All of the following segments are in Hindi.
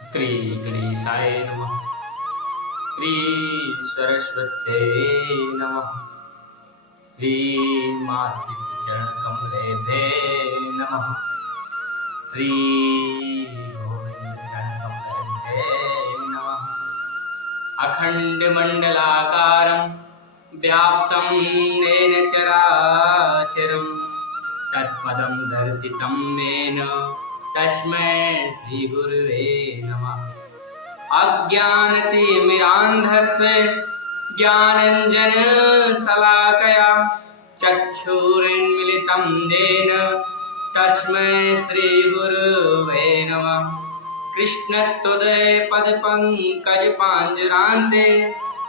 श्री गणेशाय नमः। श्री सरस्वत्यै नमः। श्री मातृचरणकमलेभ्ये नमः। श्री गोविन्दचरणकमलेभ्ये नमः। अखण्डमण्डलाकारं व्याप्तं येन चराचरं तत्पदं दर्शितं येन तस्मै श्रीगुरुवे नमः। अज्ञानतिमिरान्धस्य ज्ञानाञ्जनशलाकया चक्षुरुन्मीलितं येन तस्मै श्रीगुरुवे नमः। कृष्णत्वदयपदपङ्कजपाञ्जरान्ते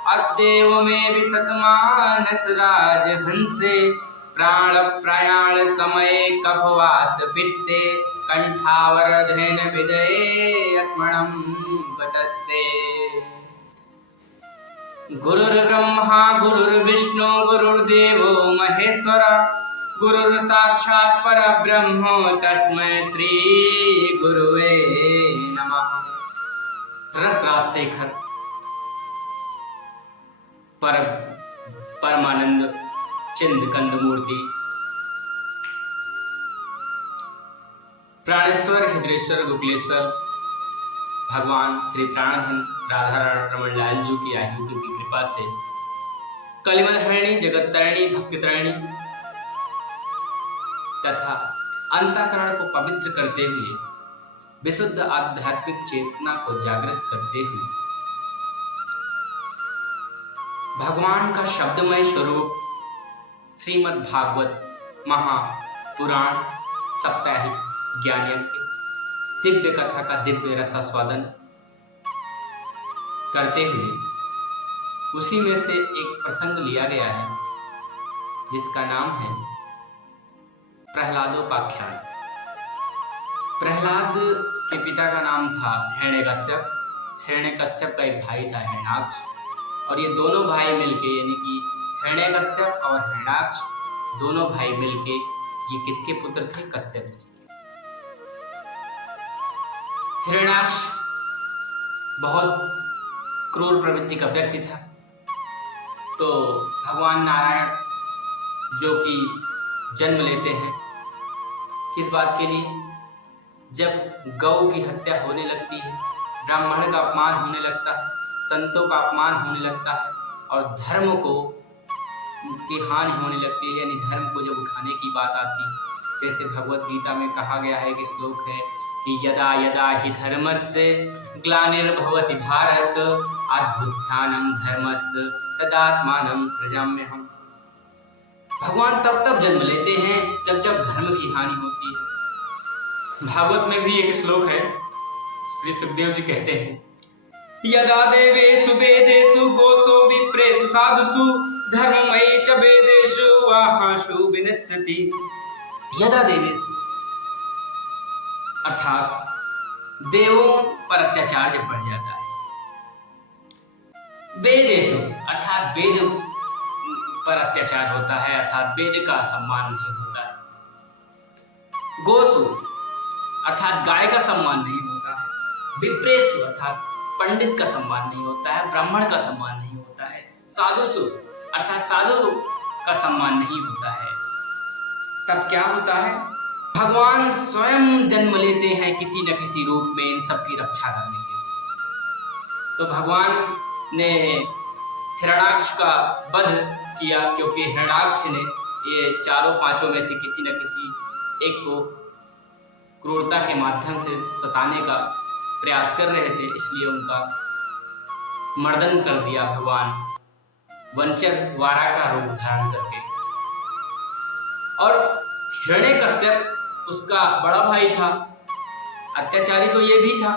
अद्यैव मे विशतमानसराजहंसे प्राणप्रयाणसमये कफवातपित्ते कंठावरोधेन विदये स्मरणं गतस्ते। गुरुर्ब्रह्मा गुरुर्विष्णु गुरुर्देवो महेश्वर गुरुर्साक्षात् परब्रह्म तस्मै श्री गुरुवे नमः। रसराजशेखर परमानंद चिंद मूर्ति प्राणेश्वर हृदयेश्वर गोकुलेश्वर भगवान श्री प्राणधन राधा रमण लाल जी की आयु की कृपा से कलिमलहरिणी जगत्तरिणी भक्तितरिणी तथा अंतःकरण को पवित्र करते हुए विशुद्ध आध्यात्मिक चेतना को जागृत करते हुए भगवान का शब्दमय स्वरूप श्रीमद् भागवत महापुराण साप्ताहिक ज्ञान दिव्य कथा का दिव्य रसास्वादन करते हुए उसी में से एक प्रसंग लिया गया है जिसका नाम है प्रहलादोपाख्यान। प्रहलाद के पिता का नाम था हिरण्यकश्यप। हिरण्यकश्यप का एक भाई था हिरण्याक्ष, और ये दोनों भाई मिलके यानी कि हिरण्यकश्यप और हिरण्याक्ष दोनों भाई मिलके ये किसके पुत्र थे? कश्यप से। हिरण्याक्ष बहुत क्रूर प्रवृत्ति का व्यक्ति था, तो भगवान नारायण जो कि जन्म लेते हैं किस बात के लिए? जब गौ की हत्या होने लगती है, ब्राह्मण का अपमान होने लगता है, संतों का अपमान होने लगता है और धर्म को की हानि होने लगती है, यानी धर्म को जब उठाने की बात आती है, जैसे भगवत गीता में कहा गया है कि श्लोक है कि यदा यदा हि धर्मस्य ग्लानिर्भवति भारत अभ्युत्थानं धर्मस्य तदात्मानं सृजाम्यहम्। भगवान तब तब जन्म लेते हैं जब जब धर्म की हानि होती है। भागवत में भी एक श्लोक है, श्री सुखदेव जी कहते हैं यदा देवेषु वेदेषु गोसो विप्रेषु साधुषु धर्ममयी च वेदेषु वाहासु विनश्यति। यदा देवेषु अर्थात देवों पर अत्याचार जब बढ़ जाता है, वेदेषु अर्थात वेद पर अत्याचार होता है, अर्थात वेद का सम्मान नहीं होता है, गोसु अर्थात गाय का सम्मान नहीं होता है, विप्रेषु अर्थात पंडित का सम्मान नहीं होता है, ब्राह्मण का सम्मान नहीं होता है, साधुसु अर्थात साधु का सम्मान नहीं होता है, तब क्या होता है? भगवान स्वयं जन्म लेते हैं किसी न किसी रूप में इन सब की रक्षा करने के लिए। तो भगवान ने हिरण्याक्ष का वध किया, क्योंकि हिरण्याक्ष ने ये चारों पांचों में से किसी न किसी एक को क्रूरता के माध्यम से सताने का प्रयास कर रहे थे, इसलिए उनका मर्दन कर दिया भगवान वंचर वारा का रूप धारण करके। और हिरण्यकश्यप उसका बड़ा भाई था, अत्याचारी तो ये भी था,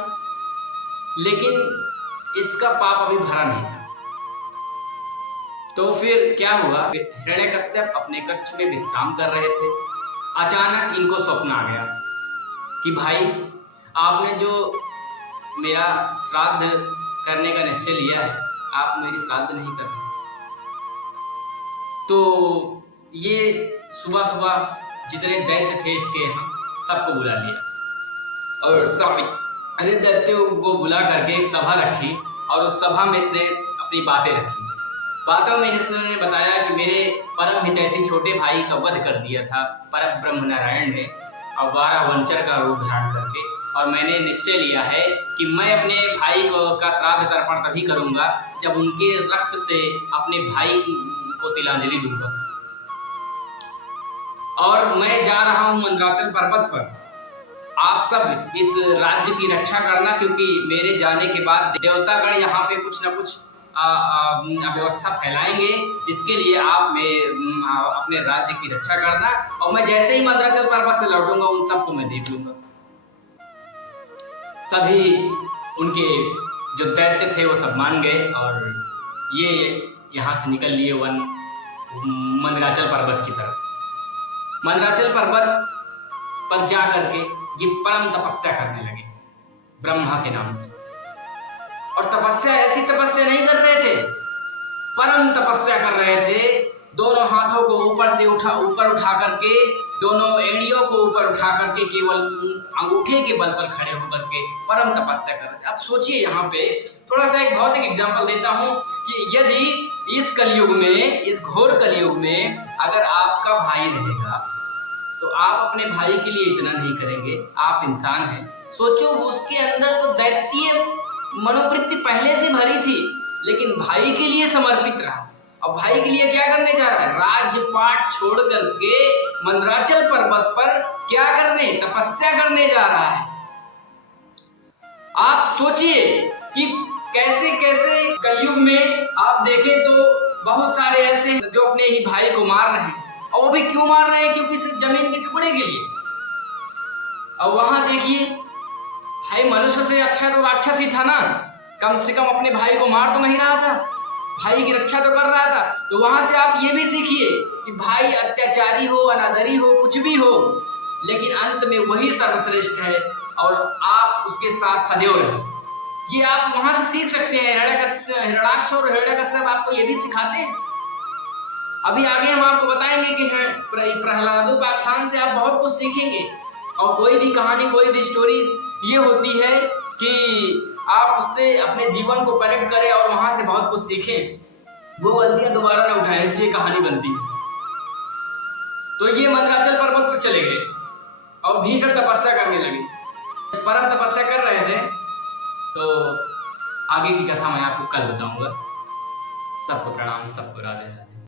लेकिन इसका पाप अभी भरा नहीं था। तो फिर क्या हुआ? हिरण्यकश्यप अपने कक्ष में विश्राम कर रहे थे, अचानक इनको स्वप्न आ गया कि भाई आपने जो मेरा श्राद्ध करने का निश्चय लिया है, आप मेरी श्राद्ध नहीं कर रहे। तो ये सुबह सुबह जितने दैत्य थे इसके यहाँ सबको बुला लिया और सब अरे दैत्यों को बुला करके एक सभा रखी और उस सभा में इसने अपनी बातें रखी। बातों में इसने बताया कि मेरे परम हितैषी छोटे भाई का वध कर दिया था परम ब्रह्म नारायण ने अवारा वंचर का रूप धारण करके, और मैंने निश्चय लिया है कि मैं अपने भाई को का श्राद्ध तर्पण तभी करूंगा जब उनके रक्त से अपने भाई को तिलांजलि दूंगा। और मैं जा रहा हूं मंदराचल पर्वत पर। आप सब इस राज्य की रक्षा करना, क्योंकि मेरे जाने के बाद देवतागण यहाँ पे कुछ न कुछ अव्यवस्था फैलाएंगे। इसके लिए आप अपने राज्य की रक्षा करना, और मैं जैसे ही मंदराचल पर्वत से लौटूंगा उन सबको मैं देख लूंगा। सभी उनके जो दैत्य थे वो सब मान गए और ये यहाँ से निकल लिए वन मंदराचल पर्वत की तरफ। मंदराचल पर्वत पर जा करके ये परम तपस्या करने लगे ब्रह्मा के नाम की। और तपस्या ऐसी तपस्या नहीं कर रहे थे, परम तपस्या कर रहे थे। दोनों हाथों को ऊपर उठा करके, दोनों एड़ियों को ऊपर उठा करके, केवल अंगूठे के बल पर खड़े होकर के परम तपस्या कर रहे थे। अब सोचिए, यहाँ पे थोड़ा सा एक भौतिक एग्जांपल देता हूँ कि यदि इस कलयुग में, इस घोर कलयुग में अगर आपका भाई रहेगा तो आप अपने भाई के लिए इतना नहीं करेंगे। आप इंसान हैं, सोचो उसके अंदर तो दैत्य मनोवृत्ति पहले से भरी थी, लेकिन भाई के लिए समर्पित रहा। अब भाई के लिए क्या करने जा रहा है? राजपाट छोड़ करके मंदराचल पर्वत पर क्या करने? तपस्या करने जा रहा है। आप सोचिए कि कैसे कैसे कलयुग में आप देखें तो बहुत सारे ऐसे जो अपने ही भाई को मार रहे हैं, और वो भी क्यों मार रहे हैं? क्योंकि सिर्फ जमीन के टुकड़े के लिए। अब वहां देखिए, भाई मनुष्य से अच्छा तो राक्षस ही था ना, कम से कम अपने भाई को मार तो नहीं रहा था, भाई की रक्षा तो कर रहा था। तो वहां से आप ये भी सीखिए कि भाई अत्याचारी हो, अनादरी हो, कुछ भी हो, लेकिन अंत में वही सर्वश्रेष्ठ है और आप उसके साथ सदैव रहो। ये आप वहां से सीख सकते हैं। हिरण्याक्ष और हिरण्यकश्यप आपको ये भी सिखाते हैं। अभी आगे हम आपको बताएंगे कि प्रहलादोपाख्यान से आप बहुत कुछ सीखेंगे। और कोई भी कहानी, कोई भी स्टोरी ये होती है कि आप उससे अपने जीवन को कनेक्ट करें और वहां से बहुत कुछ सीखें, वो गलतियां दोबारा न उठाएं, इसलिए कहानी बनती है। तो ये मंदराचल पर्वत पर चले गए और भीषण तपस्या करने लगे। परम तपस्या कर रहे थे। तो आगे की कथा मैं आपको कल बताऊंगा। सबको प्रणाम, सबको राधे।